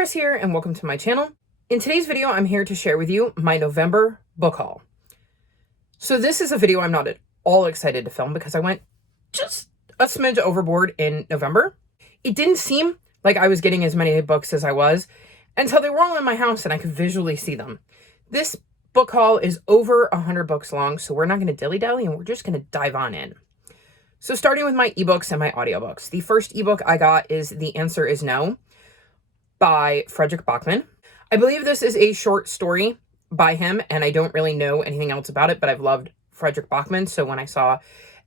Chris here and welcome to my channel. In today's video, I'm here to share with you my November book haul. So this is a video I'm not at all excited to film because I went just a smidge overboard in November. It didn't seem like I was getting as many books as I was until they were all in my house and I could visually see them. This book haul is over 100 books long, so we're not going to dilly-dally and we're just going to dive on in. So starting with my ebooks and my audiobooks. The first ebook I got is The Answer Is No by Fredrik Backman. I believe this is a short story by him, and I don't really know anything else about it, but I've loved Fredrik Backman, so when I saw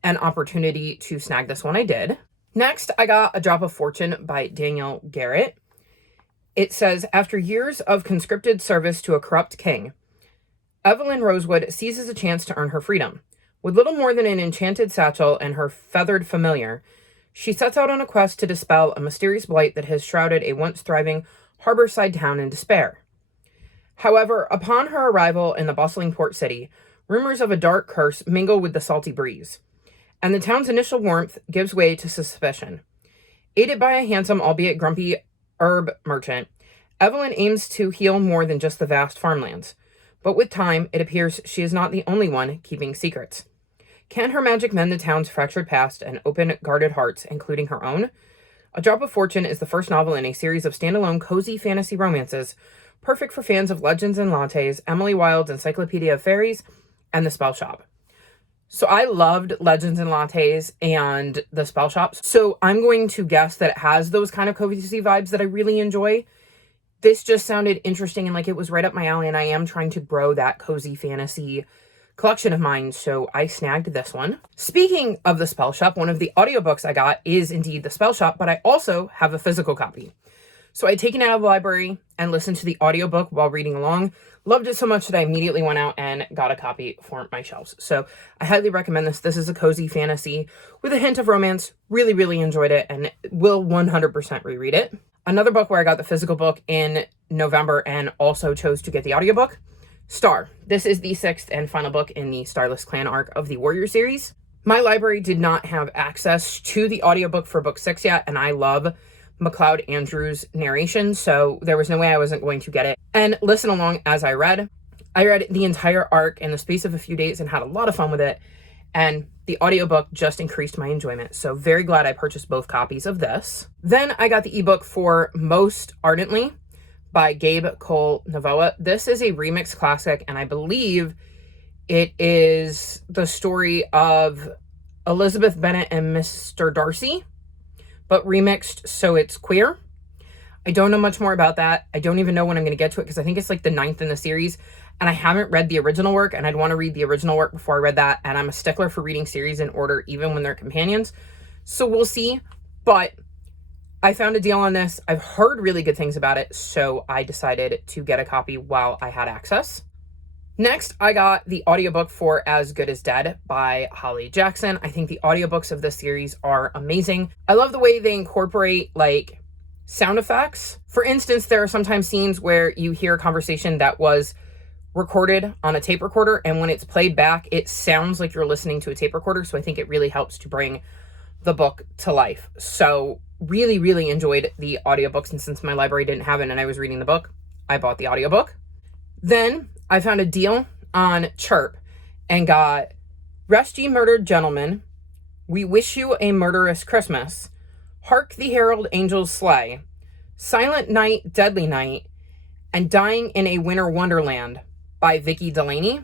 an opportunity to snag this one, I did. Next, I got A Drop of Fortune by Daniel Garrett. It says, after years of conscripted service to a corrupt king, Evelyn Rosewood seizes a chance to earn her freedom. With little more than an enchanted satchel and her feathered familiar, she sets out on a quest to dispel a mysterious blight that has shrouded a once thriving harborside town in despair. However, upon her arrival in the bustling port city, rumors of a dark curse mingle with the salty breeze, and the town's initial warmth gives way to suspicion. Aided by a handsome, albeit grumpy, herb merchant, Evelyn aims to heal more than just the vast farmlands. But with time, it appears she is not the only one keeping secrets. Can her magic mend the town's fractured past and open guarded hearts, including her own? A Drop of Fortune is the first novel in a series of standalone cozy fantasy romances, perfect for fans of Legends and Lattes, Emily Wilde's Encyclopedia of Fairies, and The Spell Shop. So I loved Legends and Lattes and The Spell Shop, so I'm going to guess that it has those kind of cozy vibes that I really enjoy. This just sounded interesting and like it was right up my alley, and I am trying to grow that cozy fantasy collection of mine, so I snagged this one. Speaking of The Spell Shop, one of the audiobooks I got is indeed The Spell Shop, but I also have a physical copy. So I had taken it out of the library and listened to the audiobook while reading along. Loved it so much that I immediately went out and got a copy for my shelves. So I highly recommend this. This is a cozy fantasy with a hint of romance. Really, really enjoyed it and will 100% reread it. Another book where I got the physical book in November and also chose to get the audiobook, Star. This is the sixth and final book in the Starless Clan arc of the Warrior series. My library did not have access to the audiobook for book 6 yet, and I love MacLeod Andrews' narration, so there was no way I wasn't going to get it and listen along as I read. I read the entire arc in the space of a few days and had a lot of fun with it, and the audiobook just increased my enjoyment, so very glad I purchased both copies of this. Then I got the ebook for Most Ardently by Gabe Cole Novoa. This is a remix classic, and I believe it is the story of Elizabeth Bennet and Mr. Darcy, but remixed so it's queer. I don't know much more about that. I don't even know when I'm going to get to it because I think it's like the 9th in the series, and I haven't read the original work, and I'd want to read the original work before I read that, and I'm a stickler for reading series in order even when they're companions. So we'll see, but I found a deal on this. I've heard really good things about it, so I decided to get a copy while I had access. Next, I got the audiobook for As Good as Dead by Holly Jackson. I think the audiobooks of this series are amazing. I love the way they incorporate like sound effects. For instance, there are sometimes scenes where you hear a conversation that was recorded on a tape recorder, and when it's played back, it sounds like you're listening to a tape recorder, so I think it really helps to bring the book to life. So really, really enjoyed the audiobooks, and since my library didn't have it and I was reading the book, I bought the audiobook. Then I found a deal on Chirp and got Rest Ye Murdered Gentlemen, We Wish You a Murderous Christmas, Hark the Herald Angels Slay, Silent Night, Deadly Night, and Dying in a Winter Wonderland by Vicky Delaney.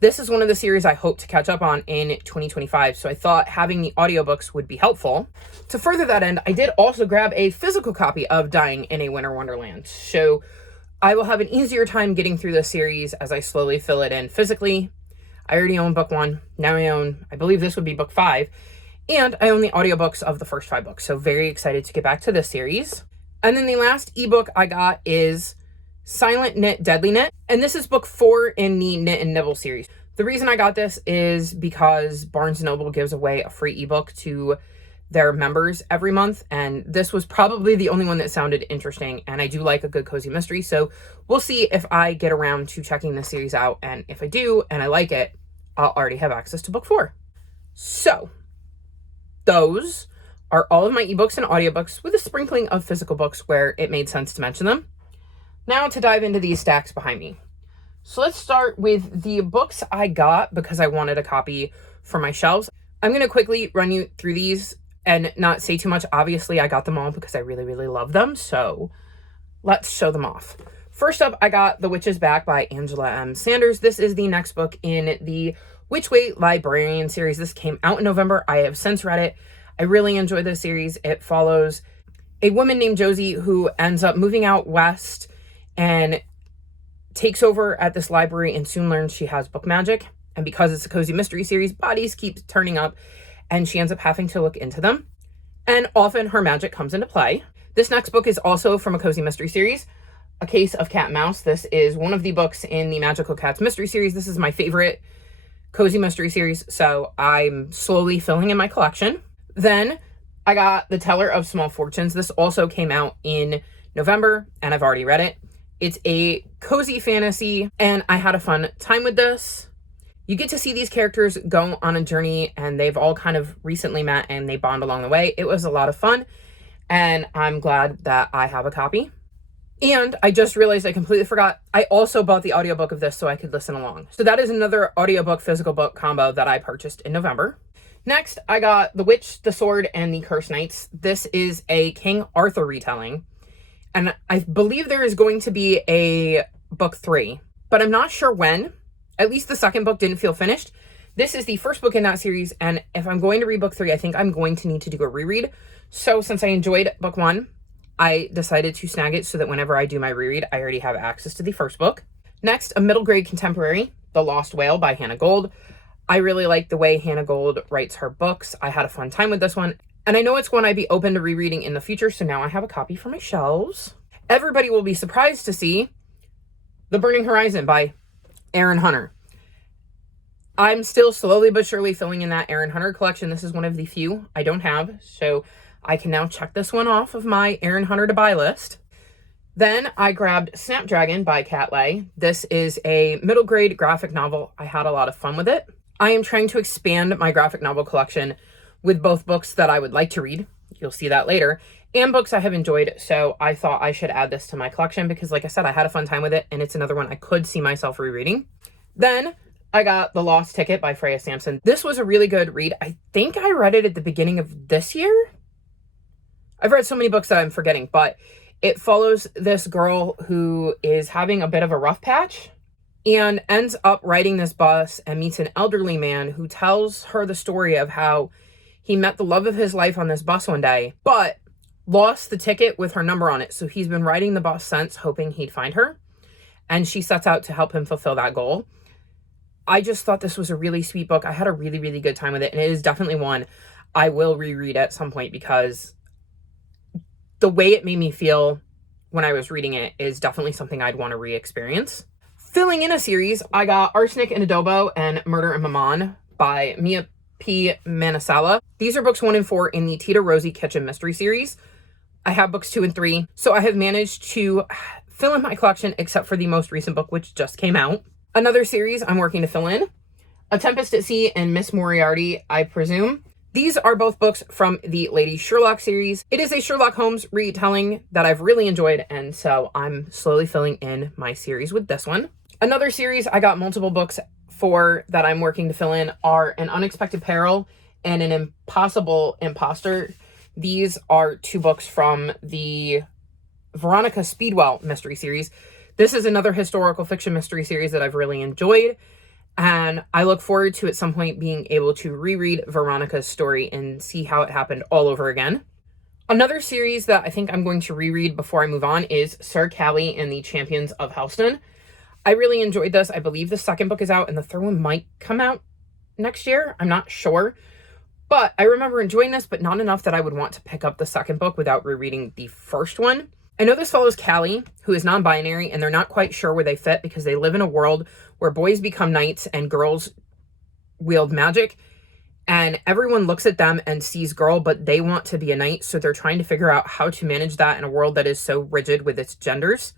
This is one of the series I hope to catch up on in 2025, so I thought having the audiobooks would be helpful. To further that end, I did also grab a physical copy of Dying in a Winter Wonderland, so I will have an easier time getting through this series as I slowly fill it in physically. I already own book 1, now I believe this would be book 5, and I own the audiobooks of the first 5 books, so very excited to get back to this series. And then the last ebook I got is Silent Knit, Deadly Knit, and this is book 4 in the Knit and Nibble series. The reason I got this is because Barnes & Noble gives away a free ebook to their members every month, and this was probably the only one that sounded interesting, and I do like a good cozy mystery, so we'll see if I get around to checking this series out, and if I do and I like it, I'll already have access to book 4. So those are all of my ebooks and audiobooks with a sprinkling of physical books where it made sense to mention them. Now to dive into these stacks behind me. So let's start with the books I got because I wanted a copy for my shelves. I'm going to quickly run you through these and not say too much. Obviously, I got them all because I really, really love them. So let's show them off. First up, I got The Witch is Back by Angela M. Sanders. This is the next book in the Witch Way Librarian series. This came out in November. I have since read it. I really enjoy this series. It follows a woman named Josie who ends up moving out west and takes over at this library and soon learns she has book magic. And because it's a cozy mystery series, bodies keep turning up and she ends up having to look into them. And often her magic comes into play. This next book is also from a cozy mystery series, A Case of Cat and Mouse. This is one of the books in the Magical Cats mystery series. This is my favorite cozy mystery series, so I'm slowly filling in my collection. Then I got The Teller of Small Fortunes. This also came out in November and I've already read it. It's a cozy fantasy, and I had a fun time with this. You get to see these characters go on a journey, and they've all kind of recently met, and they bond along the way. It was a lot of fun, and I'm glad that I have a copy. And I just realized I completely forgot. I also bought the audiobook of this so I could listen along. So that is another audiobook, physical book combo that I purchased in November. Next, I got The Witch, the Sword, and the Cursed Knights. This is a King Arthur retelling. And I believe there is going to be a book 3, but I'm not sure when. At least the second book didn't feel finished. This is the first book in that series, and if I'm going to read book 3, I think I'm going to need to do a reread. So since I enjoyed book 1, I decided to snag it so that whenever I do my reread, I already have access to the first book. Next, a middle grade contemporary, The Lost Whale by Hannah Gold. I really like the way Hannah Gold writes her books. I had a fun time with this one. And I know it's one I'd be open to rereading in the future, so now I have a copy for my shelves. Everybody will be surprised to see The Burning Horizon by Erin Hunter. I'm still slowly but surely filling in that Erin Hunter collection. This is one of the few I don't have, so I can now check this one off of my Erin Hunter to buy list. Then I grabbed Snapdragon by Kat Ley. This is a middle grade graphic novel. I had a lot of fun with it. I am trying to expand my graphic novel collection with both books that I would like to read, you'll see that later, and books I have enjoyed, so I thought I should add this to my collection because, like I said, I had a fun time with it, and it's another one I could see myself rereading. Then I got The Lost Ticket by Freya Sampson. This was a really good read. I think I read it at the beginning of this year. I've read so many books that I'm forgetting, but it follows this girl who is having a bit of a rough patch and ends up riding this bus and meets an elderly man who tells her the story of how he met the love of his life on this bus one day, but lost the ticket with her number on it. So he's been riding the bus since, hoping he'd find her. And she sets out to help him fulfill that goal. I just thought this was a really sweet book. I had a really, really good time with it. And it is definitely one I will reread at some point because the way it made me feel when I was reading it is definitely something I'd want to re-experience. Filling in a series, I got Arsenic and Adobo and Murder in Maman by Mia P. Manasala. These are books 1 and 4 in the Tita Rosie Kitchen Mystery series. I have books 2 and 3, so I have managed to fill in my collection except for the most recent book, which just came out. Another series I'm working to fill in, A Tempest at Sea and Miss Moriarty, I presume. These are both books from the Lady Sherlock series. It is a Sherlock Holmes retelling that I've really enjoyed, and so I'm slowly filling in my series with this one. Another series I got multiple books for that I'm working to fill in are An Unexpected Peril and An Impossible Imposter. These are 2 books from the Veronica Speedwell mystery series. This is another historical fiction mystery series that I've really enjoyed, and I look forward to at some point being able to reread Veronica's story and see how it happened all over again. Another series that I think I'm going to reread before I move on is Sir Callie and the Champions of Helston. I really enjoyed this. I believe the second book is out and the third one might come out next year. I'm not sure. But I remember enjoying this, but not enough that I would want to pick up the second book without rereading the first one. I know this follows Callie, who is non-binary, and they're not quite sure where they fit because they live in a world where boys become knights and girls wield magic. And everyone looks at them and sees girl, but they want to be a knight. So they're trying to figure out how to manage that in a world that is so rigid with its genders.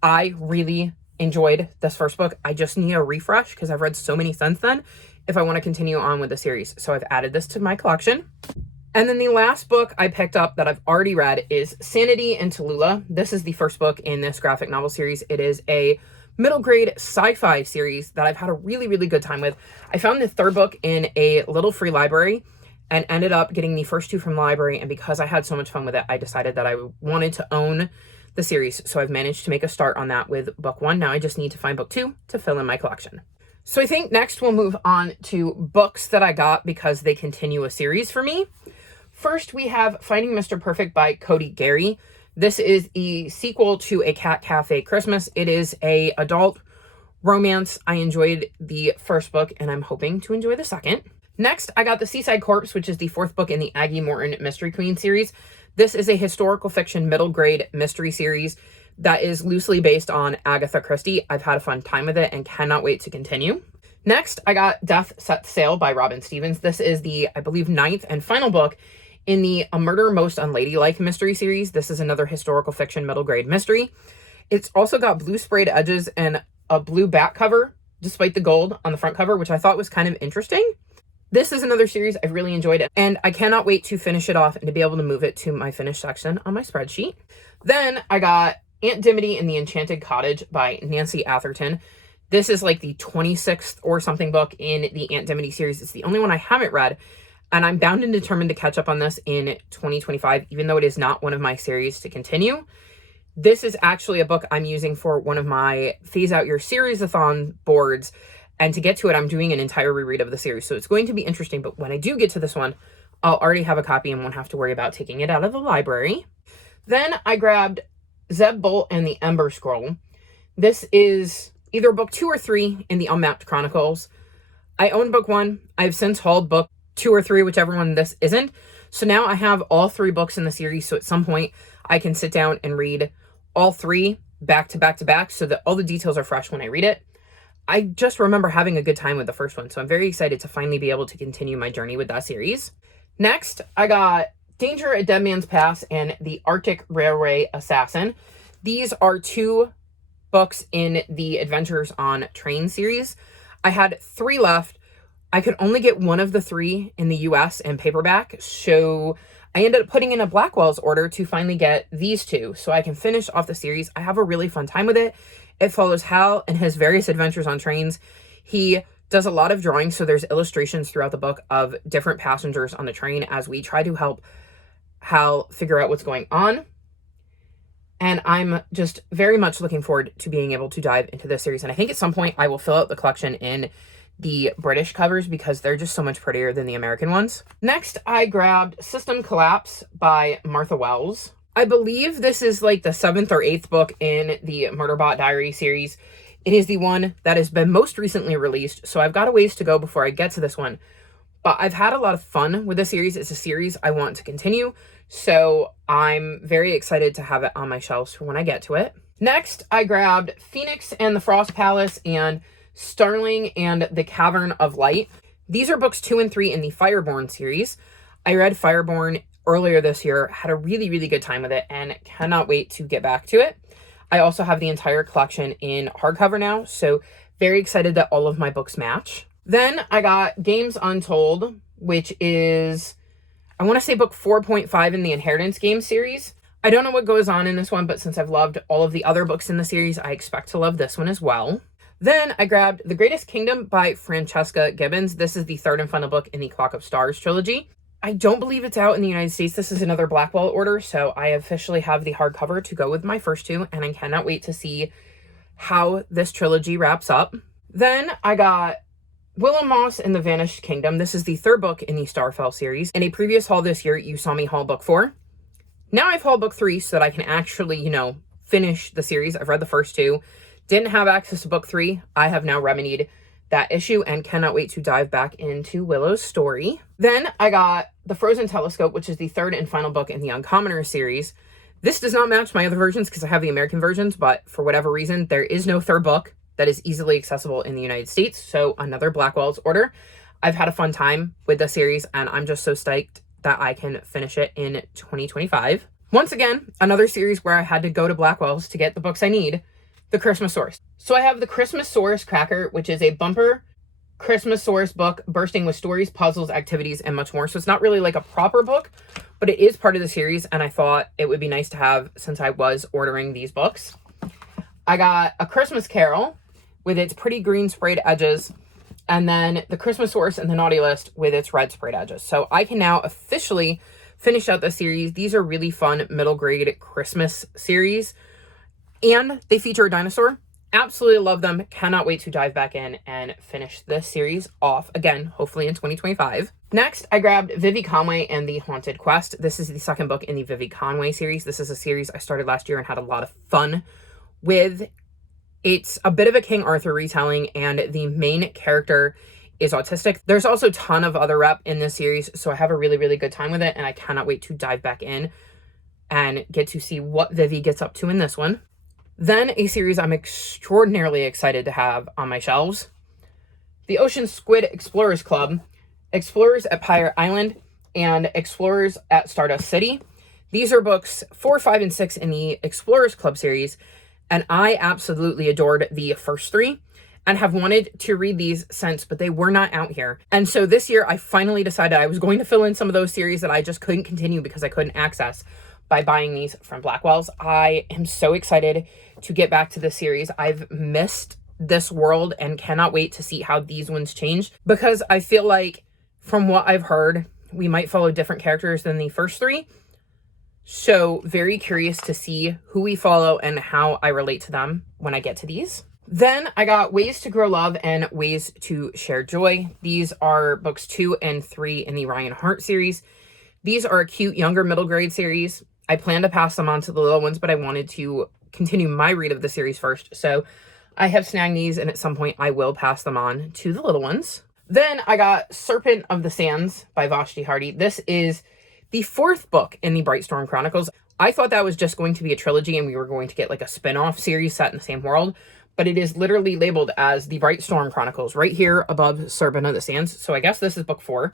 I really enjoyed this first book. I just need a refresh because I've read so many since then if I want to continue on with the series. So I've added this to my collection. And then the last book I picked up that I've already read is Sanity in Tallulah. This is the first book in this graphic novel series. It is a middle grade sci-fi series that I've had a really, really good time with. I found the third book in a little free library and ended up getting the first two from the library. And because I had so much fun with it, I decided that I wanted to own the series. So I've managed to make a start on that with book one. Now I just need to find book two to fill in my collection. So I think next we'll move on to books that I got because they continue a series for me. First, we have Finding Mr. Perfect by Cody Gary. This is the sequel to A Cat Cafe Christmas. It is a adult romance. I enjoyed the first book and I'm hoping to enjoy the second. Next, I got The Seaside Corpse, which is the fourth book in the Aggie Morton Mystery Queen series. This is a historical fiction middle grade mystery series that is loosely based on Agatha Christie. I've had a fun time with it and cannot wait to continue. Next, I got Death Set Sail by Robin Stevens. This is the, I believe, ninth and final book in the A Murder Most Unladylike mystery series. This is another historical fiction middle grade mystery. It's also got blue sprayed edges and a blue back cover, despite the gold on the front cover, which I thought was kind of interesting. This is another series I've really enjoyed, and I cannot wait to finish it off and to be able to move it to my finished section on my spreadsheet. Then I got Aunt Dimity and the Enchanted Cottage by Nancy Atherton. This is like the 26th or something book in the Aunt Dimity series. It's the only one I haven't read, and I'm bound and determined to catch up on this in 2025, even though it is not one of my series to continue. This is actually a book I'm using for one of my Phase Out Your Series-a-thon boards, and to get to it, I'm doing an entire reread of the series, so it's going to be interesting, but when I do get to this one, I'll already have a copy and won't have to worry about taking it out of the library. Then I grabbed Zeb Bolt and the Ember Scroll. This is either book 2 or 3 in the Unmapped Chronicles. I own book 1. I've since hauled book 2 or 3, whichever one this isn't. So now I have all 3 books in the series, so at some point I can sit down and read all 3 back to back to back so that all the details are fresh when I read it. I just remember having a good time with the first one, so I'm very excited to finally be able to continue my journey with that series. Next, I got Danger at Dead Man's Pass and The Arctic Railway Assassin. These are 2 books in the Adventures on Train series. I had 3 left. I could only get one of the 3 in the US in paperback, so I ended up putting in a Blackwell's order to finally get these 2 so I can finish off the series. I have a really fun time with it. It follows Hal and his various adventures on trains. He does a lot of drawing, so there's illustrations throughout the book of different passengers on the train as we try to help Hal figure out what's going on. And I'm just very much looking forward to being able to dive into this series. And I think at some point I will fill out the collection in the British covers because they're just so much prettier than the American ones. Next, I grabbed System Collapse by Martha Wells. I believe this is like the 7th or 8th book in the Murderbot Diary series. It is the one that has been most recently released, so I've got a ways to go before I get to this one. But I've had a lot of fun with this series. It's a series I want to continue, so I'm very excited to have it on my shelves for when I get to it. Next, I grabbed Phoenix and the Frost Palace and Starling and the Cavern of Light. These are books 2 and 3 in the Fireborn series. I read Fireborn earlier this year, had a really, really good time with it, and cannot wait to get back to it. I also have the entire collection in hardcover now, so very excited that all of my books match. Then I got Games Untold, which is, I want to say book 4.5 in the Inheritance Games series. I don't know what goes on in this one, but since I've loved all of the other books in the series, I expect to love this one as well. Then I grabbed The Greatest Kingdom by Francesca Gibbons. This is the 3rd and final book in the Clock of Stars trilogy. I don't believe it's out in the United States. This is another Blackwell order, so I officially have the hardcover to go with my first 2, and I cannot wait to see how this trilogy wraps up. Then I got Willow Moss and the Vanished Kingdom. This is the 3rd book in the Starfell series. In a previous haul this year, you saw me haul book 4. Now I've hauled book 3 so that I can actually, finish the series. I've read the first 2. Didn't have access to book 3. I have now remedied that issue and cannot wait to dive back into Willow's story. Then I got The Frozen Telescope, which is the 3rd and final book in the Uncommoners series. This does not match my other versions because I have the American versions, but for whatever reason, there is no 3rd book that is easily accessible in the United States, so another Blackwell's order. I've had a fun time with the series, and I'm just so stoked that I can finish it in 2025. Once again, another series where I had to go to Blackwell's to get the books I need. The Christmas Source. So I have the Christmas Source Cracker, which is a bumper Christmas Source book, bursting with stories, puzzles, activities, and much more. So it's not really like a proper book, but it is part of the series, and I thought it would be nice to have since I was ordering these books. I got A Christmas Carol with its pretty green sprayed edges, and then The Christmas Source and The Naughty List with its red sprayed edges. So I can now officially finish out the series. These are really fun middle grade Christmas series, and they feature a dinosaur. Absolutely love them. Cannot wait to dive back in and finish this series off again, hopefully in 2025. Next, I grabbed Vivi Conway and the Haunted Quest. This is the second book in the Vivi Conway series. This is a series I started last year and had a lot of fun with. It's a bit of a King Arthur retelling, and the main character is autistic. There's also a ton of other rep in this series, so I have a really, really good time with it, and I cannot wait to dive back in and get to see what Vivi gets up to in this one. Then a series I'm extraordinarily excited to have on my shelves. The Ocean Squid Explorers Club, Explorers at Pirate Island, and Explorers at Stardust City. These are books 4, 5, and 6 in the Explorers Club series, and I absolutely adored the first 3 and have wanted to read these since, but they were not out here. And so this year I finally decided I was going to fill in some of those series that I just couldn't continue because I couldn't access by buying these from Blackwell's. I am so excited to get back to this series. I've missed this world and cannot wait to see how these ones change, because I feel like from what I've heard, we might follow different characters than the first 3. So very curious to see who we follow and how I relate to them when I get to these. Then I got Ways to Grow Love and Ways to Share Joy. These are books 2 and 3 in the Ryan Hart series. These are a cute younger middle grade series. I plan to pass them on to the little ones, but I wanted to continue my read of the series first. So I have snagged these, and at some point I will pass them on to the little ones. Then I got Serpent of the Sands by Vashti Hardy. This is the 4th book in the Bright Storm Chronicles. I thought that was just going to be a trilogy and we were going to get like a spin-off series set in the same world, but it is literally labeled as the Bright Storm Chronicles right here above Serpent of the Sands. So I guess this is book 4.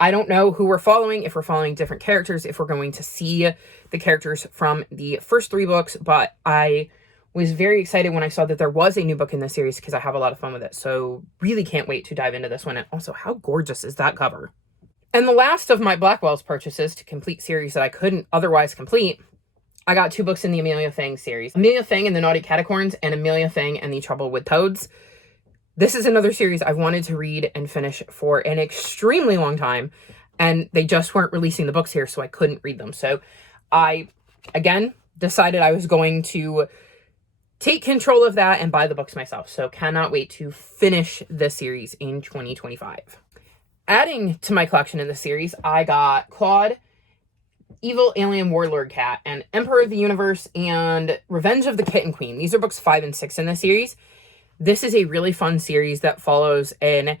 I don't know who we're following, if we're following different characters, if we're going to see the characters from the first 3 books, but I was very excited when I saw that there was a new book in this series because I have a lot of fun with it. So really can't wait to dive into this one. And also, how gorgeous is that cover? And the last of my Blackwell's purchases to complete series that I couldn't otherwise complete, I got 2 books in the Amelia Fang series. Amelia Fang and the Naughty Catacorns, and Amelia Fang and the Trouble with Toads. This is another series I've wanted to read and finish for an extremely long time, and they just weren't releasing the books here, so I couldn't read them. So I, again, decided I was going to take control of that and buy the books myself. So cannot wait to finish this series in 2025. Adding to my collection in this series, I got Claude, Evil Alien Warlord Cat, and Emperor of the Universe, and Revenge of the Kitten Queen. These are books 5 and 6 in this series. This is a really fun series that follows an,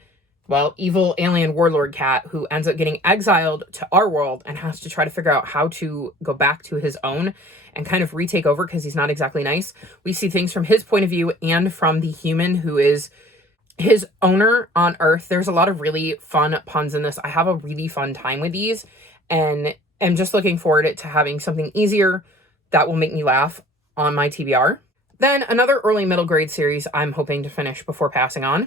evil alien warlord cat who ends up getting exiled to our world and has to try to figure out how to go back to his own and kind of retake over because he's not exactly nice. We see things from his point of view and from the human who is his owner on Earth. There's a lot of really fun puns in this. I have a really fun time with these, and am just looking forward to having something easier that will make me laugh on my TBR. Then another early middle grade series I'm hoping to finish before passing on.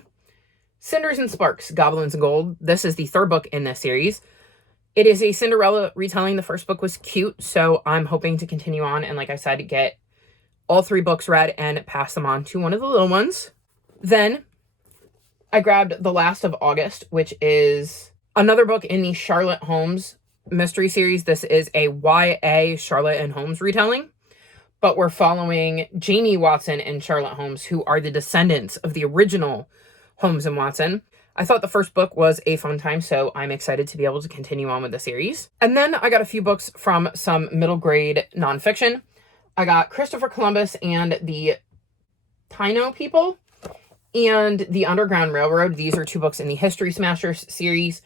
Cinders and Sparks, Goblins and Gold. This is the 3rd book in this series. It is a Cinderella retelling. The first book was cute, so I'm hoping to continue on and, like I said, get all 3 books read and pass them on to one of the little ones. Then I grabbed The Last of August, which is another book in the Charlotte Holmes mystery series. This is a YA Charlotte and Holmes retelling, but we're following Jamie Watson and Charlotte Holmes, who are the descendants of the original Holmes and Watson. I thought the first book was a fun time, so I'm excited to be able to continue on with the series. And then I got a few books from some middle grade nonfiction. I got Christopher Columbus and the Taino People and The Underground Railroad. These are 2 books in the History Smashers series.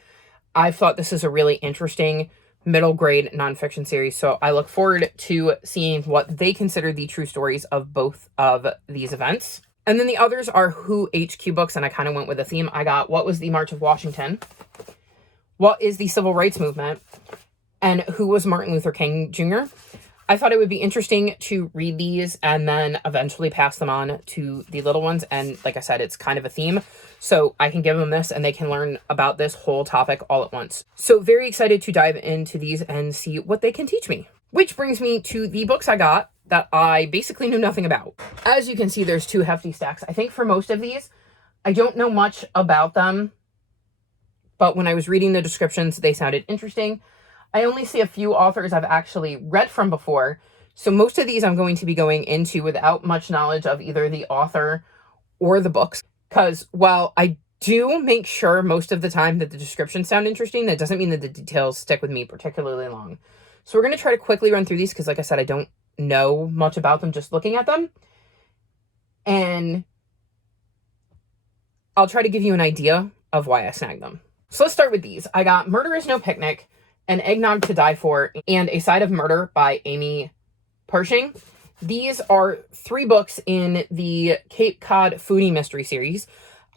I thought this is a really interesting middle grade nonfiction series, so I look forward to seeing what they consider the true stories of both of these events. And then the others are Who HQ books, and I kind of went with a theme. I got What Was the March of Washington? What is the Civil Rights Movement? And Who was Martin Luther King Jr.? I thought it would be interesting to read these and then eventually pass them on to the little ones. And like I said, it's kind of a theme. So I can give them this and they can learn about this whole topic all at once. So very excited to dive into these and see what they can teach me. Which brings me to the books I got that I basically knew nothing about. As you can see, there's 2 hefty stacks. I think for most of these, I don't know much about them, but when I was reading the descriptions, they sounded interesting. I only see a few authors I've actually read from before, so most of these I'm going to be going into without much knowledge of either the author or the books, because while I do make sure most of the time that the descriptions sound interesting, that doesn't mean that the details stick with me particularly long. So we're going to try to quickly run through these because, like I said, I don't know much about them just looking at them. And I'll try to give you an idea of why I snagged them. So let's start with these. I got Murder is No Picnic, An Eggnog to Die For, and A Side of Murder by Amy Pershing. These are 3 books in the Cape Cod Foodie Mystery series.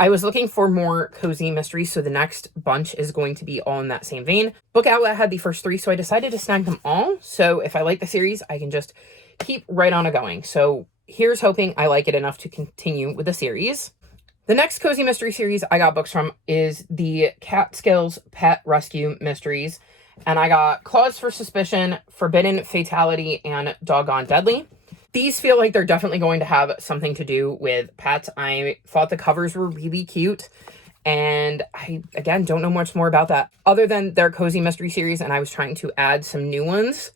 I was looking for more cozy mysteries, so the next bunch is going to be all in that same vein. Book Outlet had the first 3, so I decided to snag them all. So if I like the series, I can just keep right on going. So here's hoping I like it enough to continue with the series. The next cozy mystery series I got books from is the Catskills Pet Rescue Mysteries. And I got Clause for Suspicion, Forbidden Fatality, and Doggone Deadly. These feel like they're definitely going to have something to do with pets. I thought the covers were really cute. And I, again, don't know much more about that other than their cozy mystery series. And I was trying to add some new ones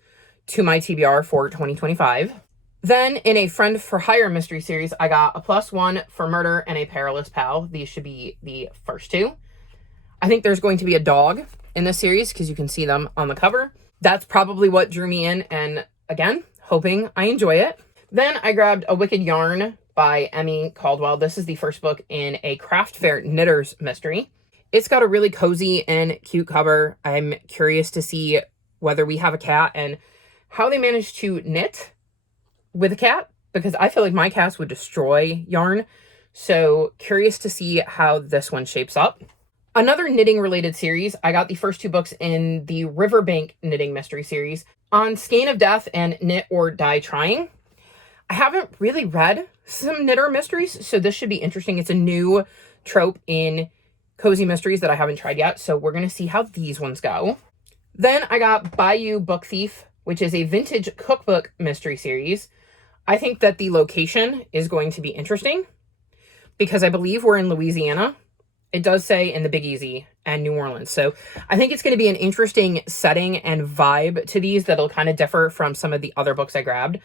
to my TBR for 2025. Then in a Friend for Hire mystery series, I got a +1 for Murder and A Perilous Pal. These should be the first 2. I think there's going to be a dog in this series because you can see them on the cover. That's probably what drew me in, and again, hoping I enjoy it. Then I grabbed A Wicked Yarn by Emmy Caldwell. This is the first book in a craft fair knitters mystery. It's got a really cozy and cute cover. I'm curious to see whether we have a cat and how they managed to knit with a cat, because I feel like my cats would destroy yarn. So curious to see how this one shapes up. Another knitting related series, I got the first 2 books in the Riverbank Knitting Mystery series on Skein of Death and Knit or Die Trying. I haven't really read some knitter mysteries, so this should be interesting. It's a new trope in cozy mysteries that I haven't tried yet, so we're going to see how these ones go. Then I got Bayou Book Thief, which is a vintage cookbook mystery series. I think that the location is going to be interesting because I believe we're in Louisiana. It does say in the Big Easy and New Orleans. So I think it's going to be an interesting setting and vibe to these that'll kind of differ from some of the other books I grabbed.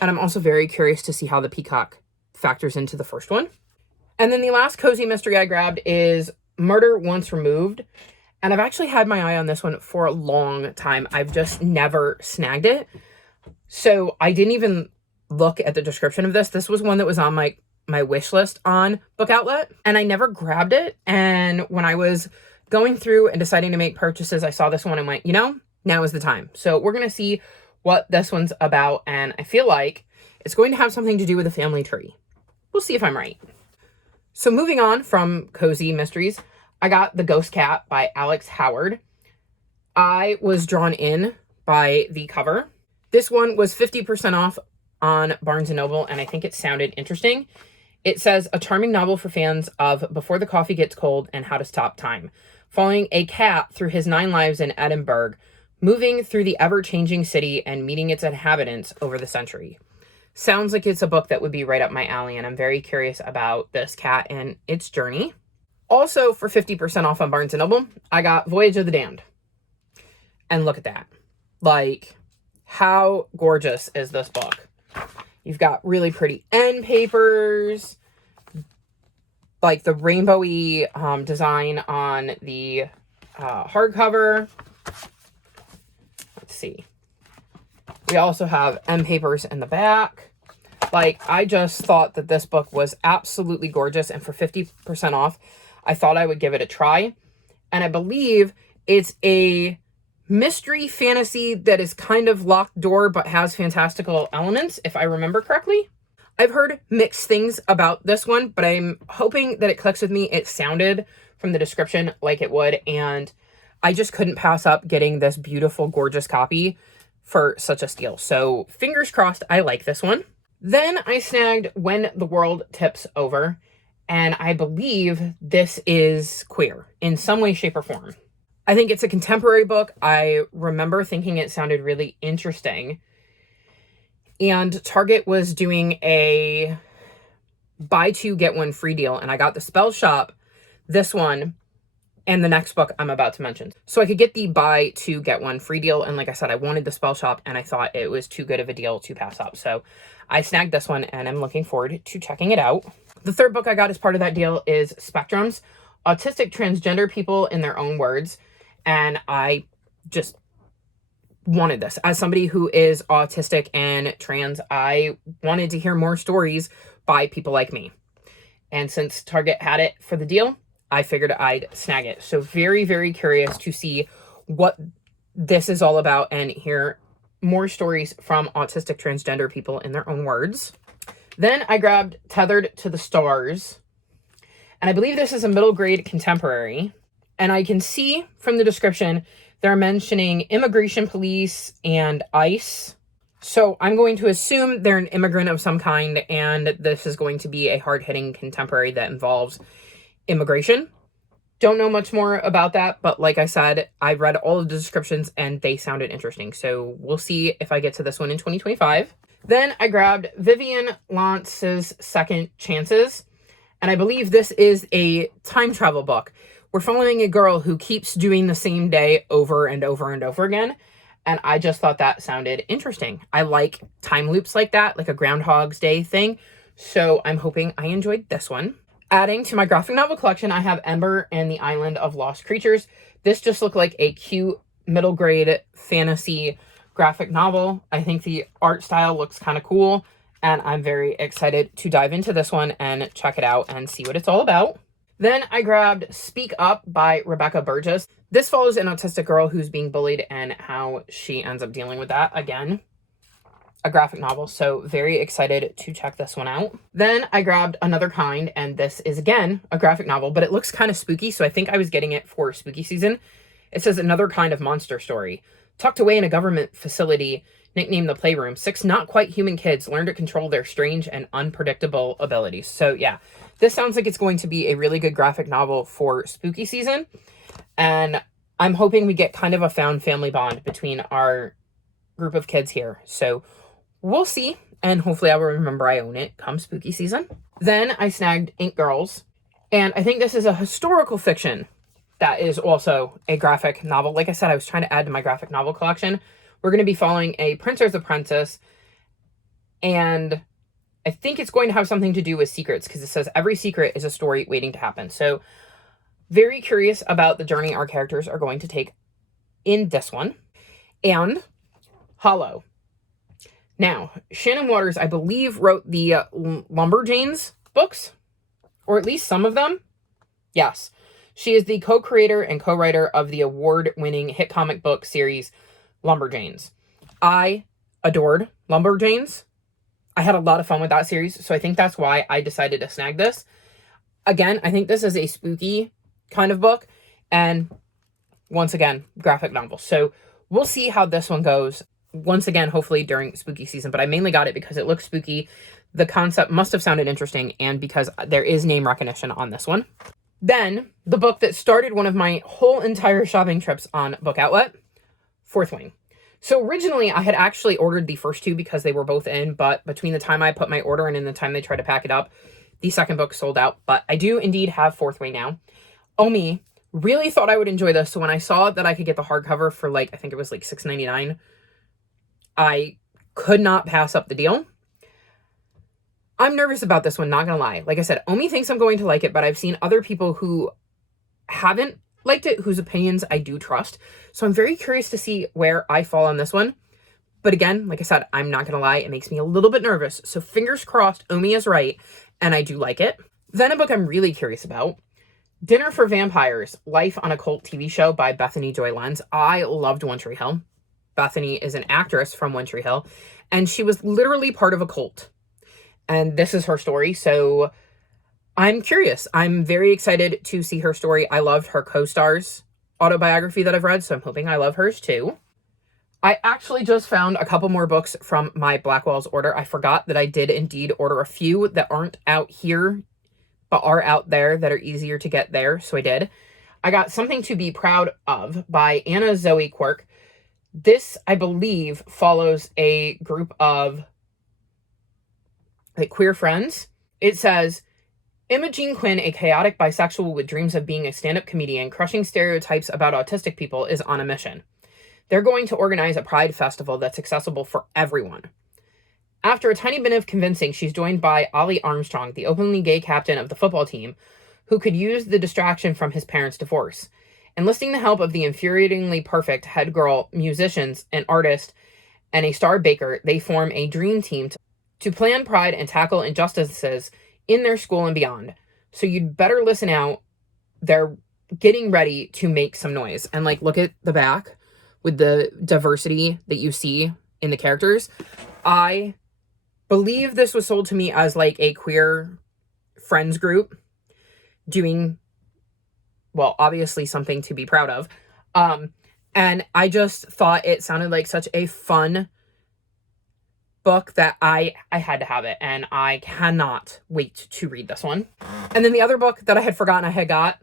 And I'm also very curious to see how the peacock factors into the first one. And then the last cozy mystery I grabbed is Murder Once Removed. And I've actually had my eye on this one for a long time. I've just never snagged it. So I didn't even look at the description of this. This was one that was on my wish list on Book Outlet, and I never grabbed it. And when I was going through and deciding to make purchases, I saw this one and went, you know, now is the time. So we're going to see what this one's about, and I feel like it's going to have something to do with a family tree. We'll see if I'm right. So moving on from cozy mysteries, I got The Ghost Cat by Alex Howard. I was drawn in by the cover. This one was 50% off on Barnes & Noble, and I think it sounded interesting. It says, a charming novel for fans of Before the Coffee Gets Cold and How to Stop Time, following a cat through his 9 lives in Edinburgh, moving through the ever-changing city and meeting its inhabitants over the century. Sounds like it's a book that would be right up my alley, and I'm very curious about this cat and its journey. Also, for 50% off on Barnes & Noble, I got Voyage of the Damned. And look at that. Like, how gorgeous is this book? You've got really pretty end papers, like the rainbowy design on the hardcover. Let's see. We also have end papers in the back. Like, I just thought that this book was absolutely gorgeous, and for 50% off, I thought I would give it a try. And I believe it's a mystery fantasy that is kind of locked door but has fantastical elements, if I remember correctly. I've heard mixed things about this one, but I'm hoping that it clicks with me. It sounded from the description like it would, and I just couldn't pass up getting this beautiful, gorgeous copy for such a steal. So fingers crossed, I like this one. Then I snagged When the World Tips Over, and I believe this is queer in some way, shape, or form. I think it's a contemporary book. I remember thinking it sounded really interesting. And Target was doing a buy two, get one free deal, and I got the Spell Shop, this one, and the next book I'm about to mention. So I could get the buy two, get one free deal, and like I said, I wanted the Spell Shop, and I thought it was too good of a deal to pass up. So I snagged this one, and I'm looking forward to checking it out. The third book I got as part of that deal is Spectrums, Autistic Transgender People in Their Own Words, and I just wanted this. As somebody who is autistic and trans, I wanted to hear more stories by people like me. And since Target had it for the deal, I figured I'd snag it. So very, very curious to see what this is all about and hear more stories from autistic transgender people in their own words. Then I grabbed Tethered to the Stars, and I believe this is a middle grade contemporary. And I can see from the description, they're mentioning immigration police and ICE. So I'm going to assume they're an immigrant of some kind, and this is going to be a hard-hitting contemporary that involves immigration. Don't know much more about that, but like I said, I read all of the descriptions and they sounded interesting. So we'll see if I get to this one in 2025. Then I grabbed Vivian Lance's Second Chances, and I believe this is a time travel book. We're following a girl who keeps doing the same day over and over and over again, and I just thought that sounded interesting. I like time loops like that, like a Groundhog's Day thing, so I'm hoping I enjoyed this one. Adding to my graphic novel collection, I have Ember and the Island of Lost Creatures. This just looked like a cute middle grade fantasy graphic novel. I think the art style looks kind of cool, and I'm very excited to dive into this one and check it out and see what it's all about. Then I grabbed Speak Up by Rebecca Burgess. This follows an autistic girl who's being bullied and how she ends up dealing with that. Again, a graphic novel, so very excited to check this one out. Then I grabbed Another Kind, and this is again a graphic novel, but it looks kind of spooky, so I think I was getting it for spooky season. It says Another Kind of Monster Story. Tucked away in a government facility nicknamed the Playroom, 6 not quite human kids learn to control their strange and unpredictable abilities. So yeah, this sounds like it's going to be a really good graphic novel for spooky season, and I'm hoping we get kind of a found family bond between our group of kids here. So we'll see, and hopefully I will remember I own it come spooky season. Then I snagged Ink Girls, and I think this is a historical fiction that is also a graphic novel. Like I said, I was trying to add to my graphic novel collection. We're going to be following a printer's apprentice, and I think it's going to have something to do with secrets, because it says every secret is a story waiting to happen. So very curious about the journey our characters are going to take in this one. And Hollow. Now, Shannon Waters, I believe, wrote the Lumberjanes books, or at least some of them. Yes. She is the co-creator and co-writer of the award-winning hit comic book series Lumberjanes. I adored Lumberjanes. I had a lot of fun with that series, so I think that's why I decided to snag this. Again, I think this is a spooky kind of book, and once again, graphic novel. So we'll see how this one goes. Once again, hopefully during spooky season, but I mainly got it because it looks spooky. The concept must have sounded interesting, and because there is name recognition on this one. Then, the book that started one of my whole entire shopping trips on Book Outlet, Fourth Wing. So originally, I had actually ordered the first two because they were both in, but between the time I put my order and in the time they tried to pack it up, the second book sold out. But I do indeed have Fourth Wing now. Omi really thought I would enjoy this, so when I saw that I could get the hardcover for I think it was $6.99, I could not pass up the deal. I'm nervous about this one, not gonna lie. Like I said, Omi thinks I'm going to like it, but I've seen other people who haven't liked it, whose opinions I do trust. So I'm very curious to see where I fall on this one. But again, like I said, I'm not gonna lie, it makes me a little bit nervous. So fingers crossed, Omi is right, and I do like it. Then a book I'm really curious about, Dinner for Vampires, Life on a Cult TV Show by Bethany Joy Lenz. I loved One Tree Hill. Bethany is an actress from One Tree Hill, and she was literally part of a cult. And this is her story, so I'm curious. I'm very excited to see her story. I loved her co-star's autobiography that I've read, so I'm hoping I love hers too. I actually just found a couple more books from my Blackwell's order. I forgot that I did indeed order a few that aren't out here, but are out there that are easier to get there, so I did. I got Something to Be Proud Of by Anna Zoe Quirk. This, I believe, follows a group of queer friends. It says, Imogene Quinn, a chaotic bisexual with dreams of being a stand-up comedian, crushing stereotypes about autistic people, is on a mission. They're going to organize a pride festival that's accessible for everyone. After a tiny bit of convincing, she's joined by Ollie Armstrong, the openly gay captain of the football team, who could use the distraction from his parents' divorce. Enlisting the help of the infuriatingly perfect head girl, musicians, an artist, and a star baker, they form a dream team to plan pride and tackle injustices in their school and beyond. So you'd better listen out. They're getting ready to make some noise. And look at the back with the diversity that you see in the characters. I believe this was sold to me as a queer friends group doing, well, obviously something to be proud of. And I just thought it sounded like such a fun book that I had to have it, and I cannot wait to read this one. And then the other book that I had forgotten I had got,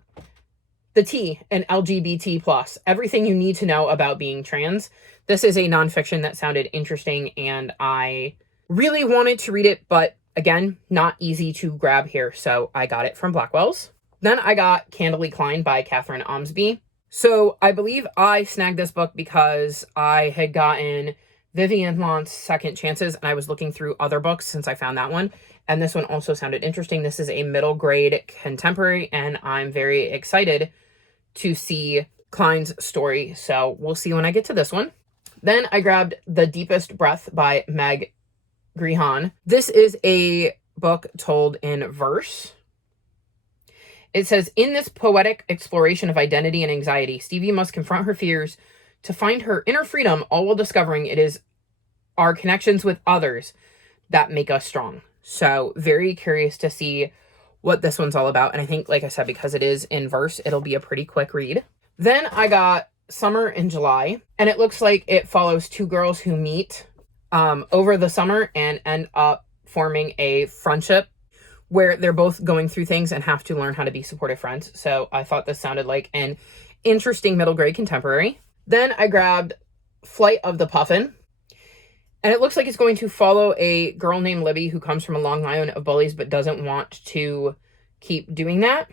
The T and LGBT+, Everything You Need to Know About Being Trans. This is a nonfiction that sounded interesting, and I really wanted to read it, but again, not easy to grab here, so I got it from Blackwell's. Then I got Candidly Klein by Catherine Omsby. So I believe I snagged this book because I had gotten Vivian Mont's Second Chances, and I was looking through other books since I found that one. And this one also sounded interesting. This is a middle grade contemporary, and I'm very excited to see Klein's story. So we'll see when I get to this one. Then I grabbed The Deepest Breath by Meg Grehan. This is a book told in verse. It says, in this poetic exploration of identity and anxiety, Stevie must confront her fears to find her inner freedom, all while discovering it is our connections with others that make us strong. So very curious to see what this one's all about. And I think, like I said, because it is in verse, it'll be a pretty quick read. Then I got Summer in July, and it looks like it follows two girls who meet over the summer and end up forming a friendship where they're both going through things and have to learn how to be supportive friends. So I thought this sounded like an interesting middle grade contemporary. Then I grabbed Flight of the Puffin, and it looks like it's going to follow a girl named Libby who comes from a long line of bullies but doesn't want to keep doing that,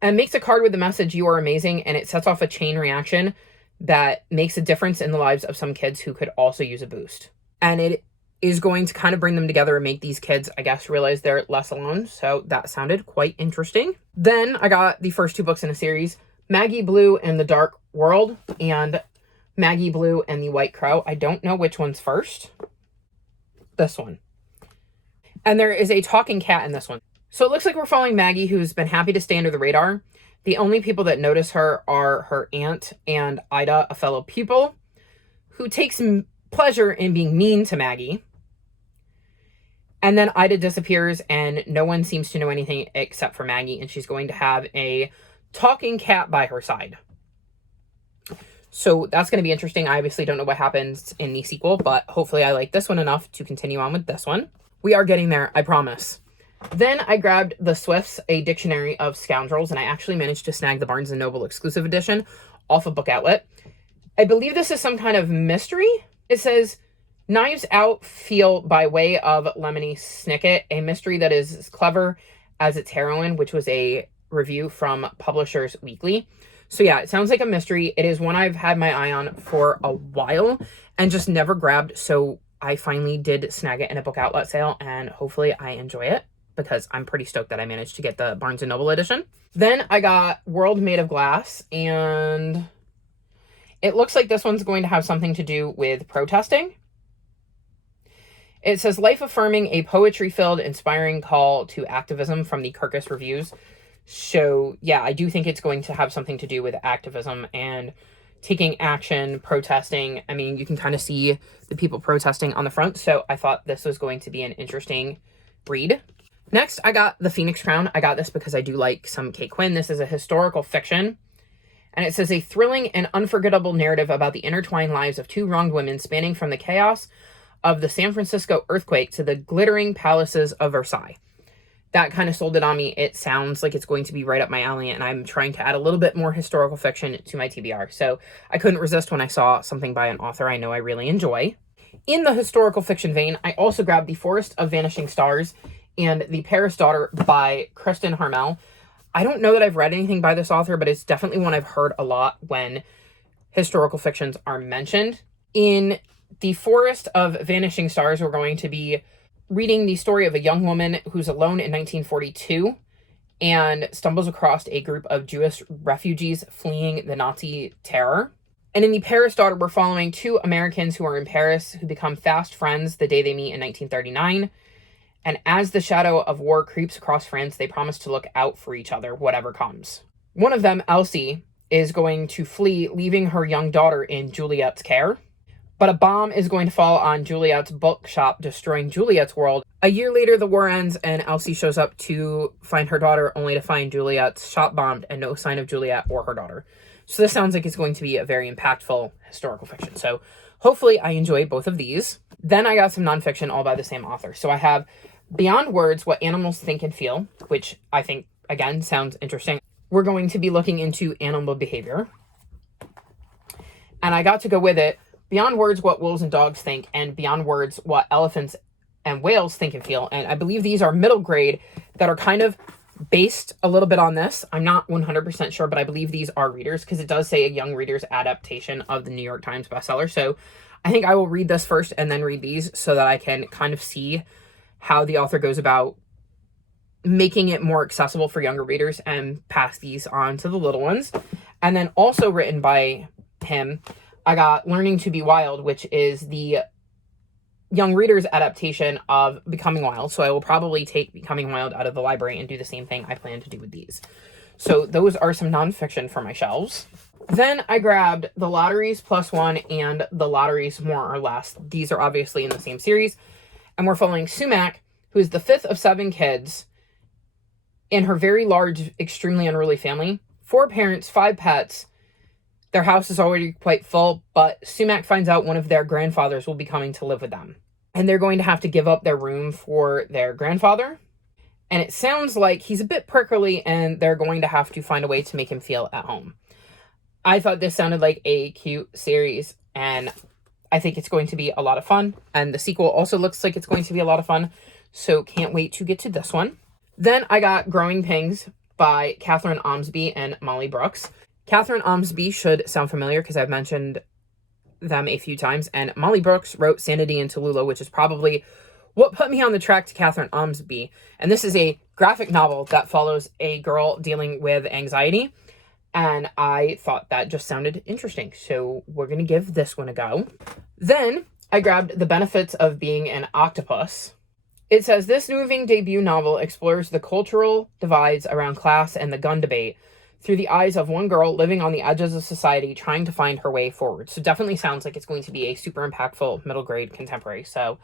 and makes a card with the message, you are amazing, and it sets off a chain reaction that makes a difference in the lives of some kids who could also use a boost. And it is going to kind of bring them together and make these kids, I guess, realize they're less alone. So that sounded quite interesting. Then I got the first two books in a series, Maggie Blue and the Dark World, and Maggie Blue and the White Crow. I don't know which one's first. This one. And there is a talking cat in this one. So it looks like we're following Maggie, who's been happy to stay under the radar. The only people that notice her are her aunt and Ida, a fellow pupil, who takes pleasure in being mean to Maggie. And then Ida disappears, and no one seems to know anything except for Maggie, and she's going to have a talking cat by her side. So that's going to be interesting. I obviously don't know what happens in the sequel, but hopefully I like this one enough to continue on with this one. We are getting there, I promise. Then I grabbed The Swifts, a dictionary of scoundrels, and I actually managed to snag the Barnes & Noble exclusive edition off of Book Outlet. I believe this is some kind of mystery. It says, Knives Out feel by way of Lemony Snicket, a mystery that is as clever as its heroine, which was a review from Publishers Weekly. So yeah, it sounds like a mystery. It is one I've had my eye on for a while and just never grabbed. So I finally did snag it in a Book Outlet sale, and hopefully I enjoy it because I'm pretty stoked that I managed to get the Barnes & Noble edition. Then I got World Made of Glass, and it looks like this one's going to have something to do with protesting. It says, life-affirming, a poetry-filled, inspiring call to activism from the Kirkus Reviews. So, yeah, I do think it's going to have something to do with activism and taking action, protesting. I mean, you can kind of see the people protesting on the front, so I thought this was going to be an interesting read. Next, I got The Phoenix Crown. I got this because I do like some Kate Quinn. This is a historical fiction, And it says a thrilling and unforgettable narrative about the intertwined lives of two wronged women spanning from the chaos of the San Francisco earthquake to the glittering palaces of Versailles. That kind of sold it on me. It sounds like it's going to be right up my alley, and I'm trying to add a little bit more historical fiction to my TBR. So I couldn't resist when I saw something by an author I know I really enjoy. In the historical fiction vein, I also grabbed The Forest of Vanishing Stars and The Paris Daughter by Kristin Harmel. I don't know that I've read anything by this author, but it's definitely one I've heard a lot when historical fictions are mentioned. In The Forest of Vanishing Stars, we're going to be reading the story of a young woman who's alone in 1942 and stumbles across a group of Jewish refugees fleeing the Nazi terror. And in The Paris Daughter, we're following two Americans who are in Paris who become fast friends the day they meet in 1939. And as the shadow of war creeps across France, they promise to look out for each other, whatever comes. One of them, Elsie, is going to flee, leaving her young daughter in Juliet's care. But a bomb is going to fall on Juliet's bookshop, destroying Juliet's world. A year later, the war ends, and Elsie shows up to find her daughter, only to find Juliet's shop bombed and no sign of Juliet or her daughter. So this sounds like it's going to be a very impactful historical fiction. So hopefully I enjoy both of these. Then I got some nonfiction all by the same author. So I have Beyond Words, What Animals Think and Feel, which I think, again, sounds interesting. We're going to be looking into animal behavior. And I got to go with it. Beyond Words, What Wolves and Dogs Think, and Beyond Words, What Elephants and Whales Think and Feel. And I believe these are middle grade that are kind of based a little bit on this. I'm not 100% sure, but I believe these are readers because it does say a young reader's adaptation of the New York Times bestseller. So I think I will read this first and then read these so that I can kind of see how the author goes about making it more accessible for younger readers and pass these on to the little ones. And then also written by him, I got Learning to Be Wild, which is the young reader's adaptation of Becoming Wild. So I will probably take Becoming Wild out of the library and do the same thing I plan to do with these. So those are some nonfiction for my shelves. Then I grabbed The Lotteries Plus One and The Lotteries More or Less. These are obviously in the same series. And we're following Sumac, who is the fifth of 7 kids in her very large, extremely unruly family. 4 parents, 5 pets. Their house is already quite full, but Sumac finds out one of their grandfathers will be coming to live with them. And they're going to have to give up their room for their grandfather. And it sounds like he's a bit prickly and they're going to have to find a way to make him feel at home. I thought this sounded like a cute series, and I think it's going to be a lot of fun. And the sequel also looks like it's going to be a lot of fun, so can't wait to get to this one. Then I got Growing Pains by Catherine Omsby and Molly Brooks. Catherine Omsby should sound familiar because I've mentioned them a few times. And Molly Brooks wrote Sanity and Tallulah, which is probably what put me on the track to Catherine Omsby. And this is a graphic novel that follows a girl dealing with anxiety. And I thought that just sounded interesting. So we're going to give this one a go. Then I grabbed The Benefits of Being an Octopus. It says, this moving debut novel explores the cultural divides around class and the gun debate through the eyes of one girl living on the edges of society trying to find her way forward. So definitely sounds like it's going to be a super impactful middle grade contemporary. So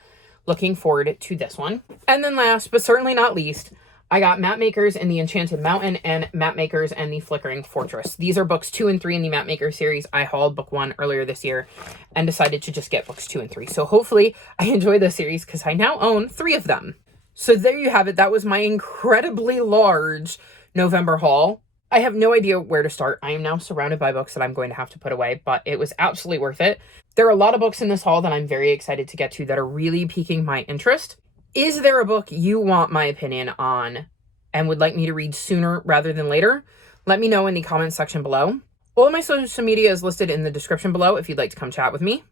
looking forward to this one. And then last, but certainly not least, I got Mapmakers and the Enchanted Mountain and Mapmakers and the Flickering Fortress. These are books 2 and 3 in the Mapmaker series. I hauled book 1 earlier this year and decided to just get books 2 and 3. So hopefully I enjoy this series because I now own 3 of them. So there you have it. That was my incredibly large November haul. I have no idea where to start. I am now surrounded by books that I'm going to have to put away, but it was absolutely worth it. There are a lot of books in this haul that I'm very excited to get to that are really piquing my interest. Is there a book you want my opinion on and would like me to read sooner rather than later? Let me know in the comments section below. All of my social media is listed in the description below if you'd like to come chat with me.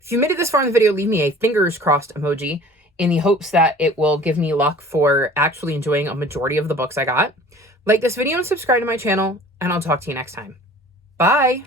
If you made it this far in the video, leave me a fingers crossed emoji in the hopes that it will give me luck for actually enjoying a majority of the books I got. Like this video and subscribe to my channel, and I'll talk to you next time. Bye!